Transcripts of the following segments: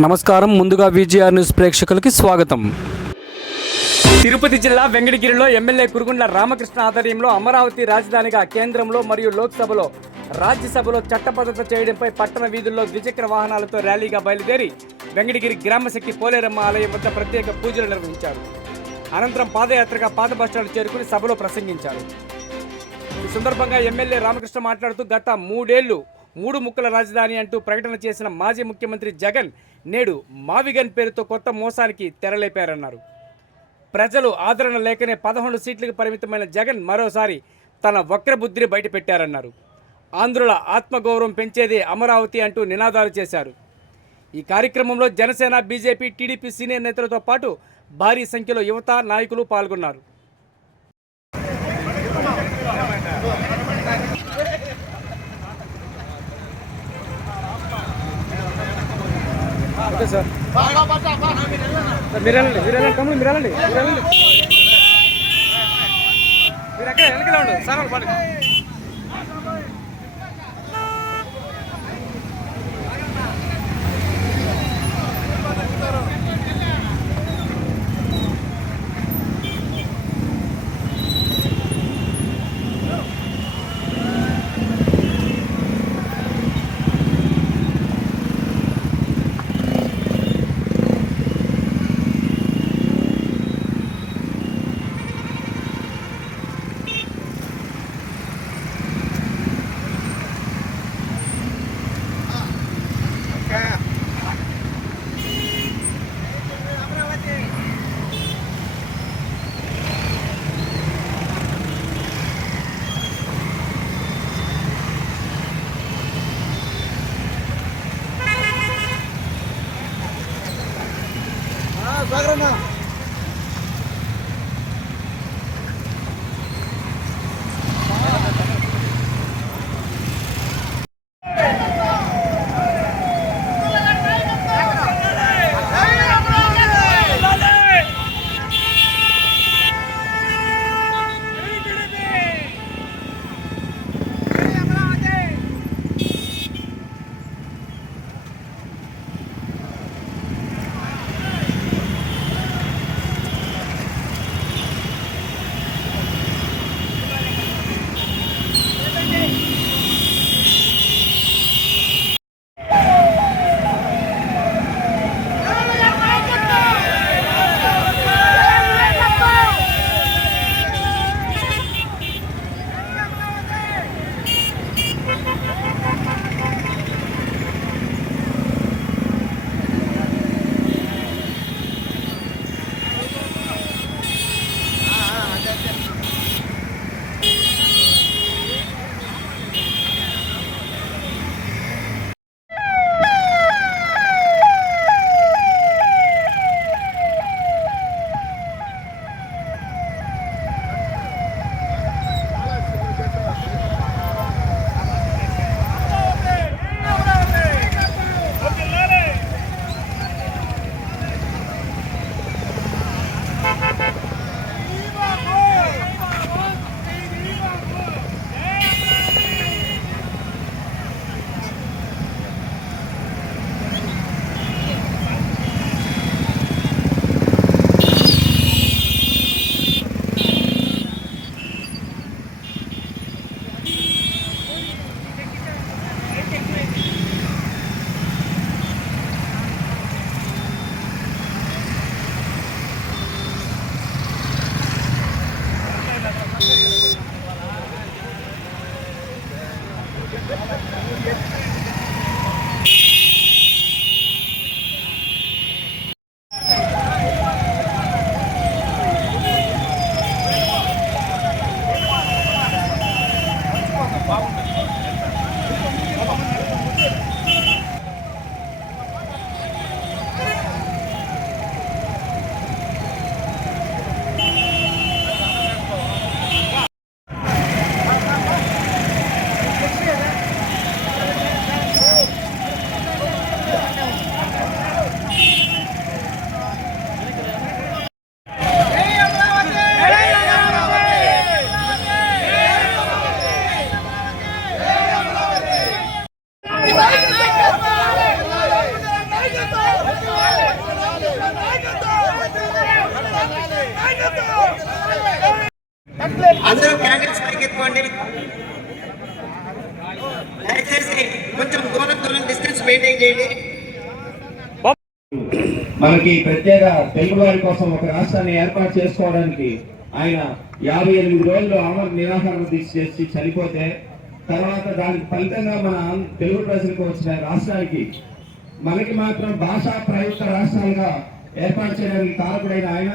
నమస్కారం. ముందుగా VGR news ప్రేక్షకులకి స్వాగతం. తిరుపతి జిల్లా వెంకటగిరిలో ఎమ్మెల్యే కురుగుండ్ల రామకృష్ణ ఆధ్వర్యంలో అమరావతి రాజధానిగా కేంద్రంలో మరియు లోక్సభలో రాజ్యసభలో చట్టబద్ధత చేయడంపై పట్టణ వీధుల్లో ద్విచక్ర వాహనాలతో ర్యాలీగా బయలుదేరి వెంకటగిరి గ్రామశక్తి పోలేరమ్మ ఆలయం వద్ద ప్రత్యేక పూజలు నిర్వహించారు. అనంతరం పాదయాత్రగా పాత బస్టాండ్ చేరుకుని సభలో ప్రసంగించారు. ఈ సందర్భంగా ఎమ్మెల్యే రామకృష్ణ మాట్లాడుతూ గత 3 ఏళ్లు 3 ముక్కల రాజధాని అంటూ ప్రకటన చేసిన మాజీ ముఖ్యమంత్రి జగన్ నేడు మావిగన్ పేరుతో కొత్త మోసానికి తెరలేపారన్నారు. ప్రజలు ఆదరణ లేకనే 11 సీట్లకు పరిమితమైన జగన్ మరోసారి తన వక్రబుద్ధిని బయటపెట్టారన్నారు. ఆంధ్రుల ఆత్మగౌరవం పెంచేదే అమరావతి అంటూ నినాదాలు చేశారు. ఈ కార్యక్రమంలో జనసేన, బీజేపీ, టీడీపీ సీనియర్ నేతలతో పాటు భారీ సంఖ్యలో యువత నాయకులు పాల్గొన్నారు. ఓకే సార్, మీరు ఎక్కడ వెనకలే ఉండదు సార్. పాడు సాగరన్నా. మనకి ప్రత్యేక తెలుగు వారి కోసం ఒక రాష్ట్రాన్ని ఏర్పాటు చేసుకోవడానికి ఆయన 58 రోజులు అమర నిరాహార దీక్ష చేసి చనిపోతే తర్వాత దానికి ఫలితంగా మన తెలుగు ప్రజలకు వచ్చిన రాష్ట్రానికి మనకి మాత్రం భాషా ప్రయుక్త రాష్ట్రాలుగా ఏర్పాటు చేయడానికి కారకుడైన ఆయన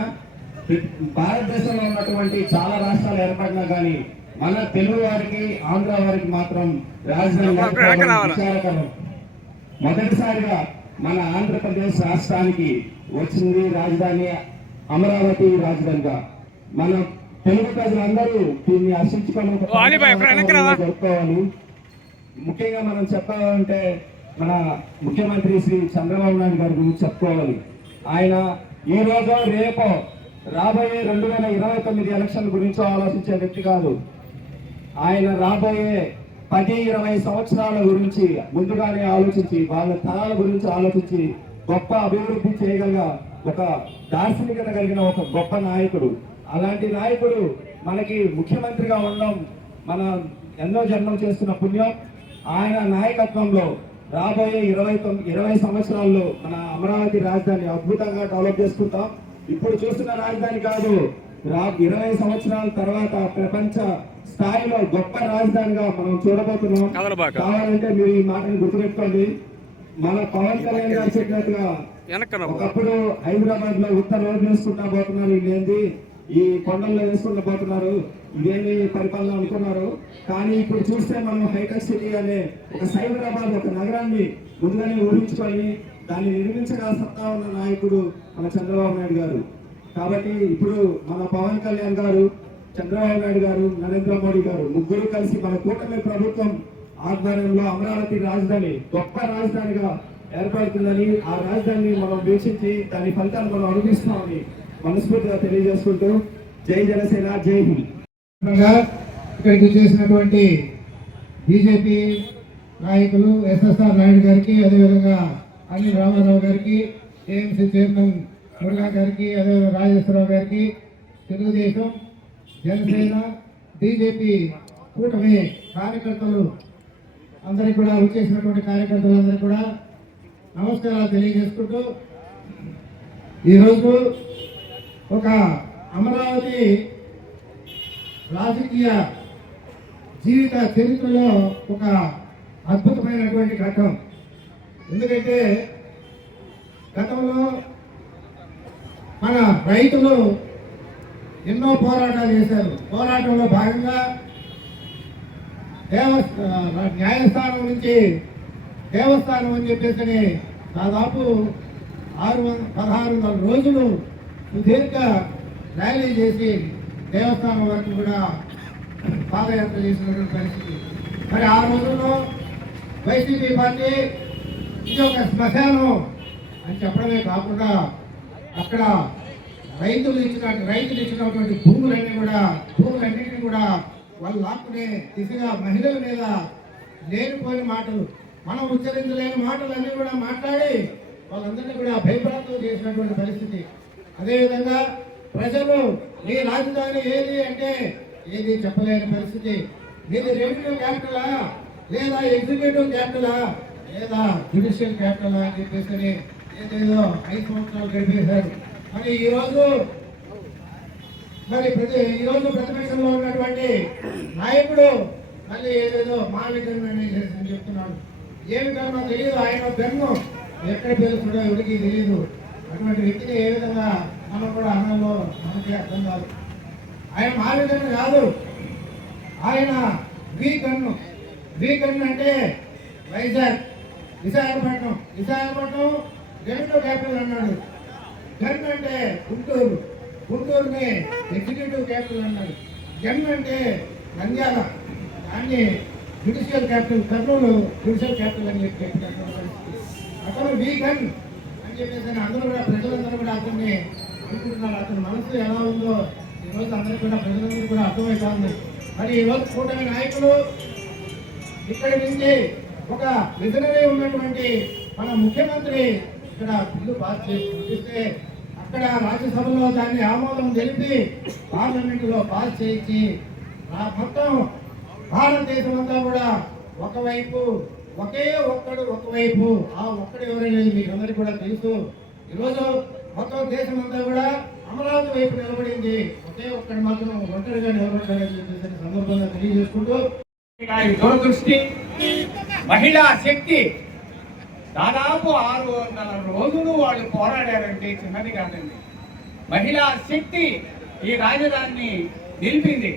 భారతదేశంలో ఉన్నటువంటి చాలా రాష్ట్రాలు ఏర్పడినా కానీ మన తెలుగు వారికి ఆంధ్ర వారికి మాత్రం రాజధాని విచారకరం. మొదటిసారిగా మన ఆంధ్రప్రదేశ్ రాష్ట్రానికి వచ్చింది రాజధాని అమరావతి రాజధానిగా. మన తెలుగు ప్రజలందరూ దీన్ని జరుపుకోవాలి. ముఖ్యంగా మనం చెప్పాలంటే మన ముఖ్యమంత్రి శ్రీ చంద్రబాబు నాయుడు గారి గురించి చెప్పుకోవాలి. ఆయన ఈ రోజు రేపో రాబోయే 2029 ఎలక్షన్ గురించి ఆలోచించే వ్యక్తి కాదు. ఆయన రాబోయే 10-20 సంవత్సరాల గురించి ముందుగానే ఆలోచించి వాళ్ళ తరాల గురించి ఆలోచించి గొప్ప అభివృద్ధి చేయగల ఒక దార్శనికత కలిగిన ఒక గొప్ప నాయకుడు. అలాంటి నాయకుడు మనకి ముఖ్యమంత్రిగా ఉండడం మన ఎన్నో జన్మలు చేస్తున్న పుణ్యం. ఆయన నాయకత్వంలో రాబోయే 20 సంవత్సరాల్లో మన అమరావతి రాజధాని అద్భుతంగా డెవలప్ చేసుకుంటాం. ఇప్పుడు చూస్తున్న రాజధాని కాదు, 20 సంవత్సరాల తర్వాత ప్రపంచ స్థాయిలో గొప్ప రాజధానిగా మనం చూడబోతున్నాం. కావాలంటే మీరు ఈ మాటను గుర్తుపెట్టుకోండి. మన పవన్ కళ్యాణ్ గారు చెప్పినట్టుగా ఒకప్పుడు హైదరాబాద్ లో ఉత్తర రోడ్లు వేసుకుంటా పోతున్నారు, ఇదేంటి ఈ కొండల్లో వేసుకుంటూ పోతున్నారు, ఇదేమి పరిపాలన అనుకున్నారు. కానీ ఇప్పుడు చూస్తే మనం హైటెక్ సిటీ అనే ఒక సైబరాబాద్ ఒక నగరాన్ని ముందుగానే ఊహించుకొని దాన్ని నిర్మించగల సత్తా ఉన్న నాయకుడు మన చంద్రబాబు నాయుడు గారు. కాబట్టి ఇప్పుడు మన పవన్ కళ్యాణ్ గారు, చంద్రబాబు నాయుడు గారు, నరేంద్ర మోడీ గారు ముగ్గురు కలిసి మన కూటమి ప్రభుత్వం ఆధ్వర్యంలో అమరావతి రాజధాని గొప్ప రాజధానిగా ఏర్పడుతుందని, ఆ రాజధానిని మనం వీక్షించి దాని ఫలితాన్ని మనం అనుభవిస్తామని మనస్ఫూర్తిగా తెలియజేసుకుంటూ జై జనసేన, జై హింద్. ఇక్కడికి చేసినటువంటి బీజేపీ నాయకులు ఎస్ఎస్ఆర్ నాయుడు గారికి, అదేవిధంగా అనిల్ రామారావు గారికి, ఏఎంసీ చైర్మన్ మురుగా గారికి, అదేవిధంగా రాజేశ్వరరావు గారికి, తెలుగుదేశం, జనసేన, బీజేపీ కూటమి కార్యకర్తలు అందరికీ కూడా వచ్చేసినటువంటి కార్యకర్తలందరికీ కూడా నమస్కారాలు తెలియజేసుకుంటూ ఈరోజు ఒక అమరావతి రాజకీయ జీవిత చరిత్రలో ఒక అద్భుతమైనటువంటి ఘట్టం. ఎందుకంటే గతంలో మన రైతులు ఎన్నో పోరాటాలు చేశారు. పోరాటంలో భాగంగా న్యాయస్థానం నుంచి దేవస్థానం అని చెప్పేసి దాదాపు 1600 రోజులు సుదీర్ఘ ర్యాలీ చేసి దేవస్థానం వరకు కూడా పాదయాత్ర చేసినటువంటి పరిస్థితి. మరి ఆ రోజుల్లో వైసీపీ పార్టీ ఇది ఒక శ్మశానం అని చెప్పడమే కాకుండా అక్కడ రైతులు ఇచ్చినటువంటి భూములన్నింటినీ కూడా వాళ్ళు లాక్కునే దిశగా మహిళల మీద లేనిపోయిన మాటలు, మనం ఉచ్చరించలేని మాటలన్నీ కూడా మాట్లాడి వాళ్ళందరినీ కూడా భయపడతం చేసినటువంటి పరిస్థితి. అదేవిధంగా ప్రజలు ఈ రాజధాని ఏది అంటే ఏది చెప్పలేని పరిస్థితి. ఇది రెవెన్యూ క్యాపిటలా లేదా ఎగ్జిక్యూటివ్ క్యాపిటలా లేదా జ్యుడిషియల్ క్యాపిటలా అని చెప్పేసి ఏదేదో 5 సంవత్సరాలు గడిపేశారు. మరి ఈరోజు ప్రతిపక్షంలో ఉన్నటువంటి నాయకుడు మళ్ళీ ఏదేదో మానవీకరణ చెప్తున్నాడు. ఏమి కన్నా తెలియదు, ఆయన బెన్ను ఎక్కడ పేలుస్తుందో ఎవరికి తెలియదు. అటువంటి వ్యక్తిని ఏ విధంగా మనం కూడా అన్నంలో మనకి అర్థం కాదు. ఆయన మానవీకరణ కాదు, ఆయన వీకన్ను అంటే విశాఖపట్నం రెవెన్యూ క్యాపిటల్ అన్నాడు. గన్ అంటే గుంటూరుని ఎగ్జిక్యూటివ్ క్యాపిటల్ అన్నాడు. గన్ అంటే నంద్యాల, దాన్ని judicial capital, Kurnool judicial capital అని చెప్పి అతను వీకన్ అని చెప్పేసి అందరూ కూడా ప్రజలందరూ కూడా అతన్ని అనుకుంటున్నారు. అతని మనసు ఎలా ఉందో ఈరోజు అందరికీ కూడా ప్రజలందరూ కూడా అర్థమవుతా ఉంది. మరి ఈరోజు కూటమి నాయకులు ఇక్కడి నుంచి ఒక విజనరీ ఉన్నటువంటి మన ముఖ్యమంత్రి ఇక్కడ బిల్లు పాస్ చేసి చూపిస్తే అక్కడ రాజ్యసభలో దాన్ని ఆమోదం తెలిపి పార్లమెంటులో పాస్ చేయించి మొత్తం భారతదేశం అంతా కూడా ఒకవైపు ఒకవైపు ఆ ఒక్కడు ఎవరైనా మీకు అందరికీ కూడా తెలుసు. ఈరోజు మొత్తం దేశం అంతా కూడా అమరావతి వైపు నిలబడింది. ఒకే ఒక్కటి మాత్రం ఒంటరిగా నిలబడ్డాడని చెప్పేసి సందర్భంగా తెలియజేసుకుంటూ, దూరదృష్టి, మహిళా శక్తి దాదాపు 600 రోజులు వాళ్ళు పోరాడారంటే చిన్నది కాదండి. మహిళా శక్తి ఈ రాజధానిని నిలిపింది.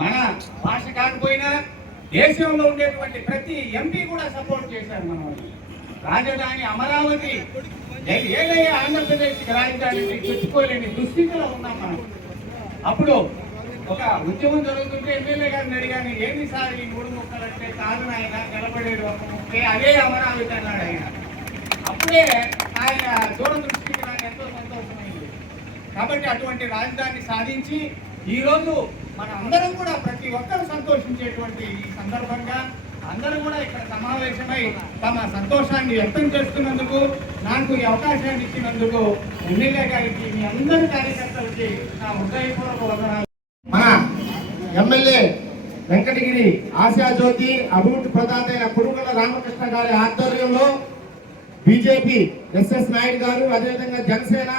మన భాష కాకపోయినా దేశంలో ఉండేటువంటి ప్రతి ఎంపీ కూడా సపోర్ట్ చేశారు మన వాళ్ళు. రాజధాని అమరావతి ఏదైనా ఆంధ్రప్రదేశ్కి రాజధాని తెచ్చుకోలేని దుస్థితిలో ఉన్నాం మనం. అప్పుడు ఒక ఉద్యమం జరుగుతుంటే ఎమ్మెల్యే గారిని అడిగాను, ఏంది సార్ ఈ 3 ముక్కలు అంటే, కాదు ఆయన నిలబడేది ఒక ముక్కే, అదే అమరావతి అన్నాడు ఆయన. అప్పుడే ఆయన దూరదృష్టికి నాకు ఎంతో సంతోషమైంది. కాబట్టి అటువంటి రాజధాని సాధించి ఈరోజు మన అందరం కూడా ప్రతి ఒక్కరు సంతోషించేటువంటి ఈ సందర్భంగా అందరూ కూడా ఇక్కడ సమావేశమై తమ సంతోషాన్ని వ్యక్తం చేస్తున్నందుకు, నాకు ఈ అవకాశాన్ని ఇచ్చినందుకు ఎమ్మెల్యే గారికి, మీ అందరి కార్యకర్తలకి నా హృదయపూర్వక వందనాలు. మన ఎమ్మెల్యే వెంకటగిరి ఆశాజ్యోతి అభివృద్ధి ప్రదాత అయిన కురుగుల రామకృష్ణ గారి ఆధ్వర్యంలో బీజేపీ ఎస్ఎస్ నాయుడు గారు, అదేవిధంగా జనసేన,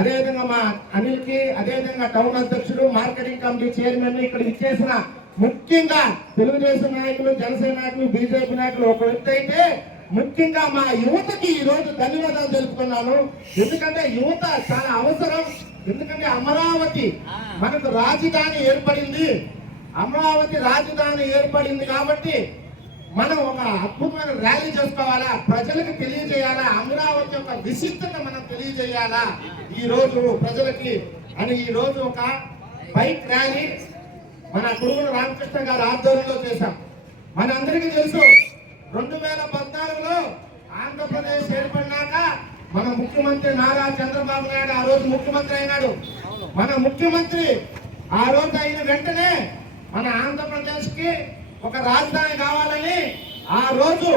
అదేవిధంగా మా అనిల్ కి, అదేవిధంగా టౌన్ అధ్యక్షుడు, మార్కెటింగ్ కమిటీ చైర్మన్, ఇక్కడ ఇచ్చేసిన ముఖ్యంగా తెలుగుదేశం నాయకులు, జనసేన నాయకులు, బీజేపీ నాయకులు ఒక వ్యక్తి అయితే, ముఖ్యంగా మా యువతకి ఈ రోజు ధన్యవాదాలు తెలుపుతున్నాను. ఎందుకంటే యువత చాలా అవసరం. ఎందుకంటే అమరావతి మనకు రాజధాని ఏర్పడింది. అమరావతి రాజధాని ఏర్పడింది కాబట్టి మనం ఒక అద్భుతమైన ర్యాలీ చేసుకోవాలా, ప్రజలకు తెలియజేయాలా, అమరావతి యొక్క విశిష్టత మనం తెలియజేయాలా ఈ రోజు ప్రజలకి అని ఈ రోజు ఒక బైక్ ర్యాలీ మన కురుగుల రామకృష్ణ గారి ఆధ్వర్యంలో చేశాం. మనందరికీ తెలుసు 2014లో ఆంధ్రప్రదేశ్ ఏర్పడినాక మన ముఖ్యమంత్రి నారా చంద్రబాబు నాయుడు ఆ రోజు ముఖ్యమంత్రి అయినాడు. మన ముఖ్యమంత్రి ఆ రోజు అయిన వెంటనే మన ఆంధ్రప్రదేశ్ కి ఒక రాజధాని కావాలని ఆ రోజు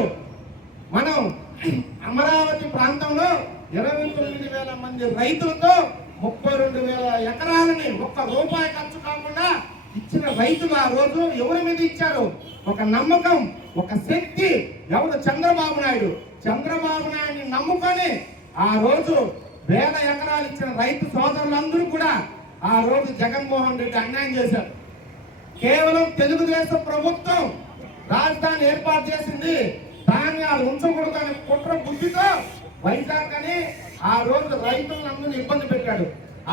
మనం అమరావతి ప్రాంతంలో 29,000 మంది రైతులతో 32,000 ఎకరాలని ఒక్క రూపాయి ఖర్చు కాకుండా ఇచ్చిన రైతులు ఆ రోజు ఎవరి మీద ఇచ్చారు? ఒక నమ్మకం, ఒక శక్తి. ఎవరు? చంద్రబాబు నాయుడు. చంద్రబాబు నాయుడిని నమ్ముకొని ఆ రోజు 1000 ఎకరాలు ఇచ్చిన రైతు సోదరులందరూ కూడా ఆ రోజు జగన్మోహన్ రెడ్డి అన్యాయం చేశారు. కేవలం తెలుగుదేశం ప్రభుత్వం రాజధాని ఏర్పాటు చేసింది, దాన్ని అది ఉంచకూడదని కుట్ర బుద్ధితో వైజాగ్ అని ఆ రోజు రైతులందరినీ ఇబ్బంది పెట్టాడు.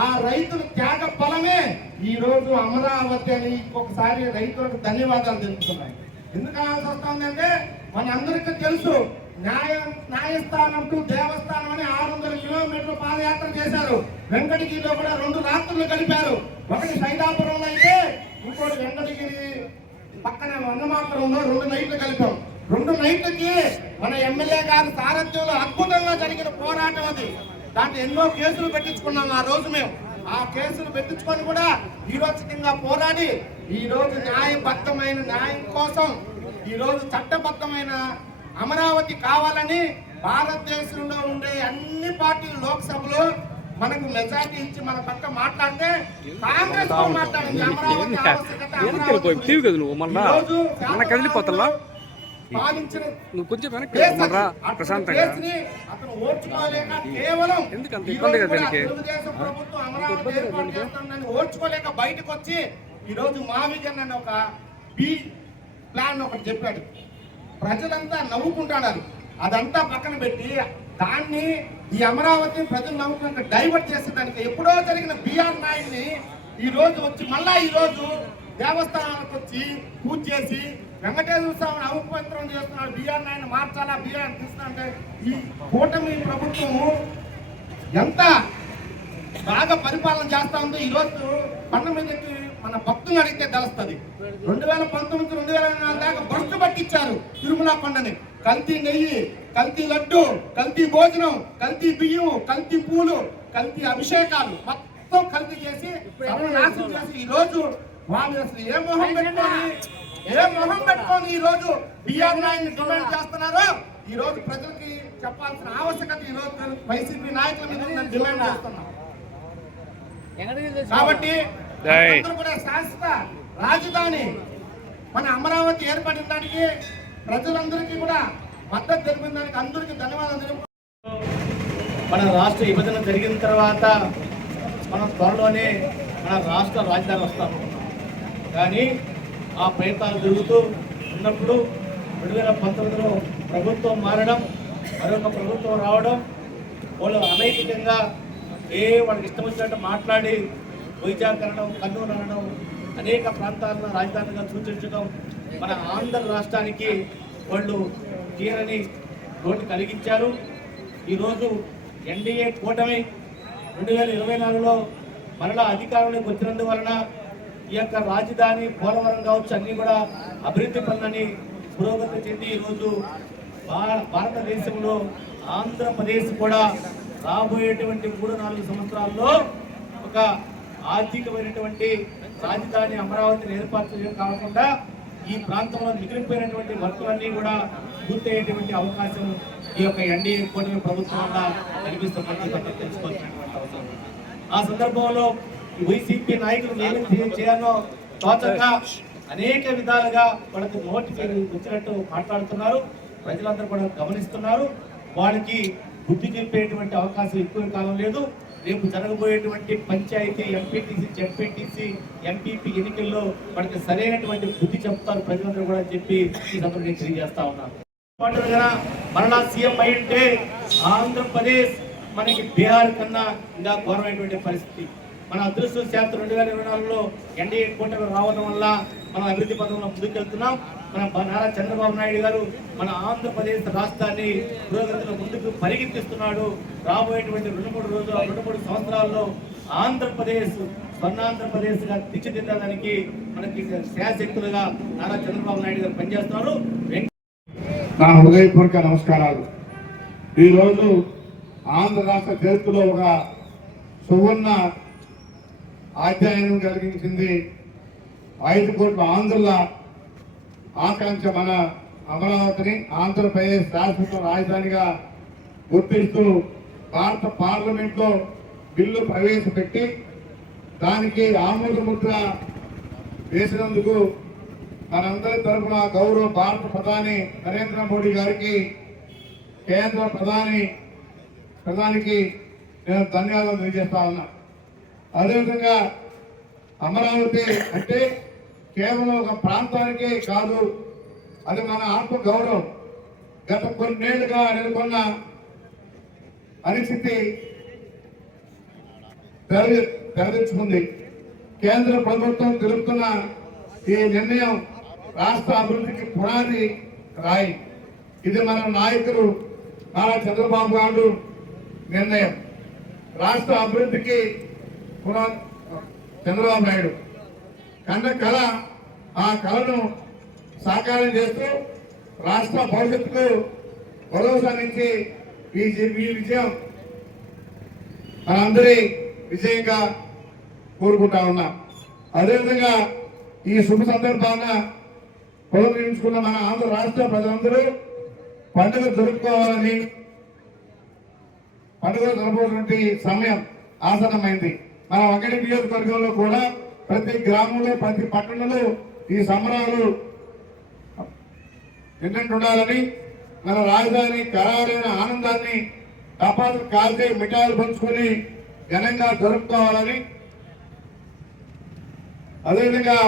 ఆ రైతుల త్యాగ ఫలమే ఈ రోజు అమరావతి అని ఇంకొకసారి రైతులకు ధన్యవాదాలు తెలుపుతున్నాయి. ఎందుకు అనాల్సి వస్తుందంటే మన అందరికీ తెలుసు, న్యాయస్థానం టు దేవస్థానం అని 600 కిలోమీటర్ల పాదయాత్ర చేశారు. వెంకటగిరిలో కూడా 2 రాత్రులు గడిపారు. ఒకటి సైదాపురంలో అయితే, ఇంకోటి వెంకటగిరి పక్కన వందమాపురంలో 2 నైట్లు కలిపాం. 2 నైట్లకి మన ఎమ్మెల్యే గారి సారథ్యంలో అద్భుతంగా జరిగిన పోరాటం అది. దాంట్లో ఎన్నో కేసులు పెట్టించుకున్నాం ఆ రోజు మేము. ఆ కేసులు పెట్టించుకొని కూడా వీరోచితంగా పోరాడి ఈ రోజు న్యాయబద్ధమైన న్యాయం కోసం, ఈ రోజు చట్టబద్ధమైన అమరావతి కావాలని భారతదేశంలో ఉండే అన్ని పార్టీలు లోక్సభలో మనకు మెజార్టీ ఇచ్చి మన పక్క మాట్లాడితే కాంగ్రెస్ మాట్లాడింది అమరావతి ఆవశ్యకత. నువ్వు కొంచెం ప్రశాంతంగా అతను ఓర్చుకోలేక కేవలం ఎందుకంత ఇబ్బందిగా తెలుగుదేశం ప్రభుత్వం అమరావతి ఏర్పాటు చేస్తుందని ఓర్చుకోలేక బయటకు వచ్చి ఈ రోజు మా విజన్ అని ఒక బి ప్లాన్ ఒకటి చెప్పాడు. ప్రజలంతా నవ్వుకుంటున్నారు. అదంతా పక్కన పెట్టి దాన్ని ఈ అమరావతి ప్రజలు నవ్వుకున్న డైవర్ట్ చేసేదానికి ఎప్పుడో జరిగిన బిఆర్ నాయుడిని ఈ రోజు వచ్చి మళ్ళా ఈ రోజు దేవస్థానాలకు వచ్చి పూజ చేసి వెంకటేశ్వర స్వామిని అవపవిత్రం చేస్తున్నాడు. బిఆర్ నాయుడిని మార్చాలా, బిఆర్ తీస్తున్నా. ఈ కూటమి ప్రభుత్వము ఎంత బాగా పరిపాలన చేస్తా ఉందో ఈ రోజు పండ మీదకి మన భక్తులు అడిగితే తెలుస్తుంది. 2019, 2024 దాకా భ్రష్టు పట్టించారు తిరుమల కొండని. కల్తీ నెయ్యి, కల్తీ లడ్డు, కల్తీ భోజనం, కల్తీ బియ్యం, కల్తీ పూలు, కల్తీ అభిషేకాలు మొత్తం కల్తీ చేసి సర్వనాశనం చేసి ఈ రోజు వాళ్ళు అసలు ఏ మొహం పెట్టుకొని ఈ రోజు బిఆర్ నాయుడిని డిమాండ్ చేస్తున్నారో ఈ రోజు ప్రజలకి చెప్పాల్సిన ఆవశ్యకత ఈ రోజు వైసీపీ నాయకుల మీద డిమాండ్ చేస్తున్నాం. కాబట్టి కూడా శాశ్వత రాజధాని మన అమరావతి ఏర్పడిన దానికి ప్రజలందరికీ కూడా మద్దతు తెలిపిన దానికి అందరికీ ధన్యవాదాలు తెలుపు. మన రాష్ట్ర విభజన జరిగిన తర్వాత మనం త్వరలోనే మన రాష్ట్ర రాజధాని వస్తాం. కానీ ఆ ప్రయత్నాలు జరుగుతూ ఉన్నప్పుడు 2019లో ప్రభుత్వం మారడం, మరొక ప్రభుత్వం రావడం, వాళ్ళు అనైతికంగా వాళ్ళకి ఇష్టం వచ్చినట్టు మాట్లాడి వైజాగ్ అనడం, కర్నూలు అనడం, అనేక ప్రాంతాలను రాజధానిగా సూచించడం మన ఆంధ్ర రాష్ట్రానికి వాళ్ళు తీరని లోటు కలిగించారు. ఈరోజు ఎన్డీఏ కూటమి 2024లో మరలా అధికారంలోకి వచ్చినందువలన ఈ యొక్క రాజధాని పోలవరం కావచ్చు అన్నీ కూడా అభివృద్ధి పనులని పురోగతి చెంది ఈరోజు భారతదేశంలో ఆంధ్రప్రదేశ్ కూడా రాబోయేటువంటి 3-4 సంవత్సరాల్లో ఒక ఆర్థికమైనటువంటి రాజధాని అమరావతిని ఏర్పాటు చేయడం కాకుండా ఈ ప్రాంతంలో మిగిలిపోయినటువంటి వర్కులన్నీ కూడా పూర్తయ్యేటువంటి అవకాశం ఈ యొక్క ఎన్డీఏ కూటమి ప్రభుత్వం వల్ల కనిపిస్తున్నట్టు తెలుసుకోవాల్సినటువంటి అవసరం. ఆ సందర్భంలో ఈ వైసీపీ నాయకులు ఏమేమి చేయాలో తోచక అనేక విధాలుగా వాళ్ళకు నోటికి వచ్చినట్టు మాట్లాడుతున్నారు. ప్రజలందరూ కూడా గమనిస్తున్నారు. వాళ్ళకి బుద్ధి చెప్పేటువంటి అవకాశం ఎక్కువ కాలం లేదు. రేపు జరగబోయేటువంటి పంచాయతీ, ఎంపీటీసీ, జెడ్పీటీసీ, ఎంపీపీ ఎన్నికల్లో వాళ్ళకి సరైనటువంటి బుద్ధి చెప్తారు ప్రజలందరూ కూడా చెప్పి ఈ సందర్భంగా తెలియజేస్తా ఉన్నారు. మరలా సీఎం అయ్యింటే ఆంధ్రప్రదేశ్ మనకి బీహార్ కన్నా ఇంకా ఘోరమైనటువంటి పరిస్థితి. మన అదృష్టం శాతం 2024లో ఎన్డీఏ కూటమి రావడం వల్ల మనం అభివృద్ధి పథంలో ముందుకెళ్తున్నాం. మన నారా చంద్రబాబు నాయుడు గారు మన ఆంధ్రప్రదేశ్ రాష్ట్రాన్ని పురోగతిలో ముందుకు పరిగెత్తిస్తున్నాడు. రాబోయేటువంటి 2-3 సంవత్సరాల్లో ఆంధ్రప్రదేశ్ స్వర్ణాంధ్రప్రదేశ్ గా తీర్చిదిద్దడానికి మనకి శాశక్తులుగా నారా చంద్రబాబు నాయుడు గారు పనిచేస్తున్నారు. నా హృదయపూర్వక నమస్కారాలు. ఈరోజు ఆంధ్ర రాష్ట్ర చరిత్రలో ఒక సువర్ణ అధ్యయనం కలిగించింది. 5 కోట్ల ఆంధ్రుల ఆకాంక్ష మన అమరావతిని ఆంధ్రప్రదేశ్ శాశ్వత రాజధానిగా గుర్తిస్తూ భారత పార్లమెంట్లో బిల్లు ప్రవేశపెట్టి దానికి ఆమోద ముద్ర వేసినందుకు మనందరి తరఫున గౌరవ భారత ప్రధాని నరేంద్ర మోడీ గారికి, కేంద్ర ప్రధానికి నేను ధన్యవాదాలు తెలియజేస్తా ఉన్నా. అదేవిధంగా అమరావతి అంటే కేవలం ఒక ప్రాంతానికే కాదు, అది మన ఆత్మ గౌరవం. గత కొన్నేళ్లుగా నెలకొన్న పరిస్థితి తెరదించుకుంది. కేంద్ర ప్రభుత్వం తెలుపుతున్న ఈ నిర్ణయం రాష్ట్ర అభివృద్ధికి పునాది రాయి. ఇది మన నాయకులు నారా చంద్రబాబు నాయుడు నిర్ణయం. రాష్ట్ర అభివృద్ధికి చంద్రబాబు నాయుడు కన్న కళ, ఆ కళను సాకారం చేస్తూ రాష్ట్ర భవిష్యత్తుకు భరోసా నుంచి ఈ విజయం మనందరి విజయంగా కోరుకుంటా ఉన్నాం. అదేవిధంగా ఈ శుభ సందర్భాన పునరుద్ధరించుకున్న మన ఆంధ్ర రాష్ట్ర ప్రజలందరూ పండుగ జరుపుకోవాలని, పండుగ జరుపుకున్నటువంటి సమయం ఆసన్నమైంది. మన వెంకట నియోజకవర్గంలో కూడా ప్రతి గ్రామంలో, ప్రతి పట్టణంలో ఈ సంబరాలు ఉండాలని, మన రాజధాని ఖరారైన ఆనందాన్ని టపాసులు కాల్చి మిఠాయిలు పంచుకొని ఘనంగా జరుపుకోవాలని, అదేవిధంగా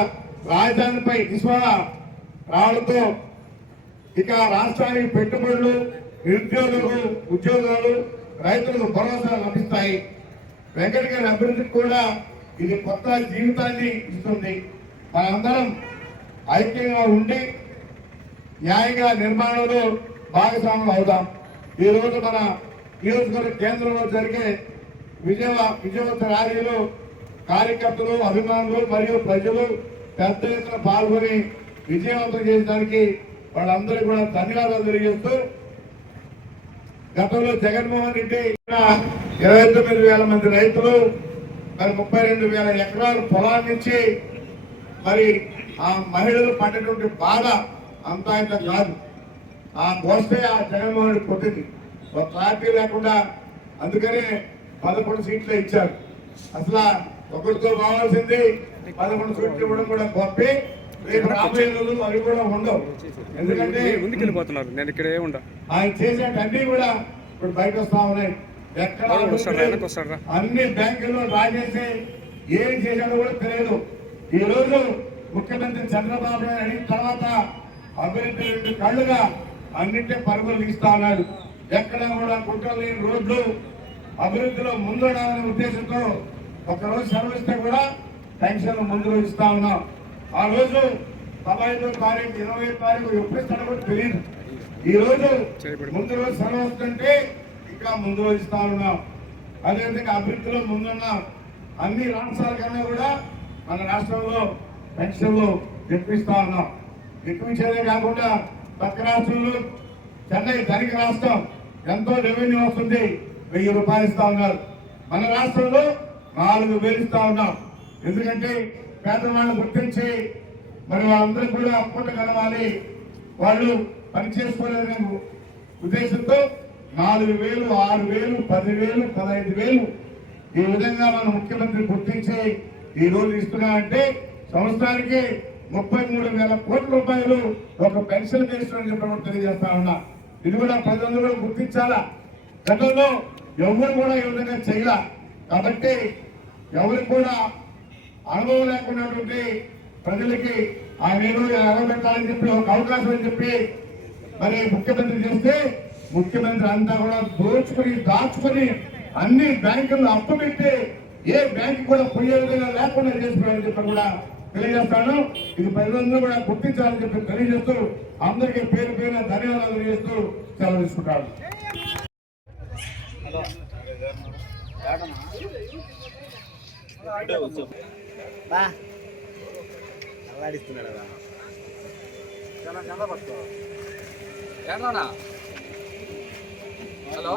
రాజధానిపై విశ్వాస రావడంతో ఇక రాష్ట్రానికి పెట్టుబడులు, నిరుద్యోగులకు ఉద్యోగాలు, రైతులకు భరోసా లభిస్తాయి. వెంకటగిరి అభివృద్ధికి కూడా ఇది కొత్త జీవితాన్ని ఇస్తుంది. మనందరం ఐక్యంగా ఉండి న్యాయంగా నిర్మాణంలో భాగస్వాములు అవుదాం. ఈ రోజు మన నియోజకవర్గ కేంద్రంలో జరిగే విజయవంత ర్యాలీలో కార్యకర్తలు, అభిమానులు మరియు ప్రజలు పెద్ద ఎత్తున పాల్గొని విజయవంతం చేయడానికి వాళ్ళందరికీ కూడా ధన్యవాదాలు తెలియజేస్తూ, గతంలో జగన్మోహన్ రెడ్డి 29,000 మంది రైతులు, మరి 32,000 ఎకరాల పొలాల నుంచి మరి ఆ మహిళలు పడినటువంటి బాధ అంతా ఇంత కాదు. ఆ మోస్తే ఆ జగన్మోహన్ రెడ్డి కొట్టింది. ఒక పార్టీ లేకుండా, అందుకనే 11 సీట్లు ఇచ్చారు. అసలు ఒకరితో కావాల్సింది 11 సీట్లు ఇవ్వడం కూడా గొప్పే. రేపు రాబోయే రోజులు అవి కూడా ఉండవు. ఎందుకంటే ముందుకెళ్ళిపోతున్నారు. నేను ఇక్కడే ఉండ ఆయన చేసేటన్నీ కూడా ఇప్పుడు బయట వస్తా ఉన్నాయి. ఎక్కడ అన్ని బ్యాంకుల్లో రాజేసి ఏం చేశాడో కూడా తెలియదు. ఈ రోజు ముఖ్యమంత్రి చంద్రబాబు నాయుడు అడిగిన తర్వాత అభివృద్ధి 2 కళ్ళుగా అన్నింటి పరుగులు తీస్తా ఉన్నాడు. ఎక్కడ కూడా కుట్రలు లేని రోడ్లు అభివృద్ధిలో ముందుండాలనే ఉద్దేశంతో ఒకరోజు సెలవిస్తే కూడా పెన్షన్ ముందు ఇస్తా ఉన్నాం. ఆ రోజు 15వ తారీఖు 20వ తారీఖు ఎప్పుడు ఇస్తాడో కూడా తెలియదు. ఈ రోజు ముందు రోజు సెలవు వస్తుంటే ఇంకా ముందు రోజు ఇస్తా ఉన్నాం. అదేవిధంగా అభివృద్ధిలో ముందున్నాం. అన్ని రాష్ట్రాల కన్నా కూడా మన రాష్ట్రంలో పెన్షన్లు తెప్పిస్తా ఉన్నాం. తెప్పించేదే కాకుండా పక్క రాష్ట్రంలో చెన్నై ధనిక రాష్ట్రం ఎంతో రెవెన్యూ వస్తుంది, 1000 రూపాయలు ఇస్తా ఉన్నారు. మన రాష్ట్రంలో 4000 ఇస్తా ఉన్నాం. ఎందుకంటే పేదవాళ్ళని గుర్తించి మరి వాళ్ళందరూ కూడా అప్పులు కలవాలి, వాళ్ళు పని చేసుకోలేదనే ఉద్దేశంతో 4000, 6000, 10,000, 15,000 ఈ విధంగా మన ముఖ్యమంత్రి గుర్తించి ఈ రోజు ఇస్తున్నారంటే సంవత్సరానికి 33,000 కోట్ల రూపాయలు ఒక పెన్షన్ చేస్తున్నారని చెప్పడం తెలియజేస్తా ఉన్నా. ఇది కూడా ప్రజలందరూ గుర్తించాలా. గతంలో ఎవరు కూడా ఈ విధంగా చేయాల. కాబట్టి ఎవరికి కూడా అనుభవం లేకున్నటువంటి ప్రజలకి ఆయన ఏదో ఎగబెట్టాలని చెప్పి ఒక అవకాశం అని చెప్పి మరి ముఖ్యమంత్రి చేస్తే ముఖ్యమంత్రి అంతా కూడా దాచుకుని అన్ని బ్యాంకుల్లో అప్పు పెట్టి ఏ బ్యాంకు కూడా పోయే విధంగా లేకుండా చేసిపోయారని చెప్పి కూడా తెలియజేస్తాను. ఇది ప్రజలందరూ కూడా గుర్తించాలని చెప్పి తెలియజేస్తూ అందరికీ పేరు పేరున ధన్యవాదాలు చేస్తూ సెలవు తీసుకుంటాను. హలో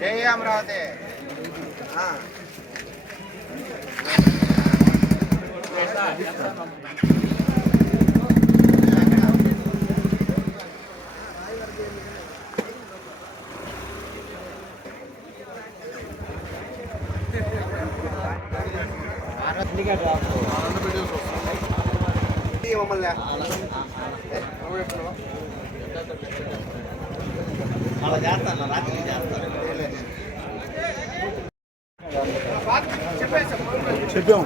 జై అమరావతి. మమ్మల్ని అలా చేస్తాను, రాత్రి చేస్తాను. చెప్పాం.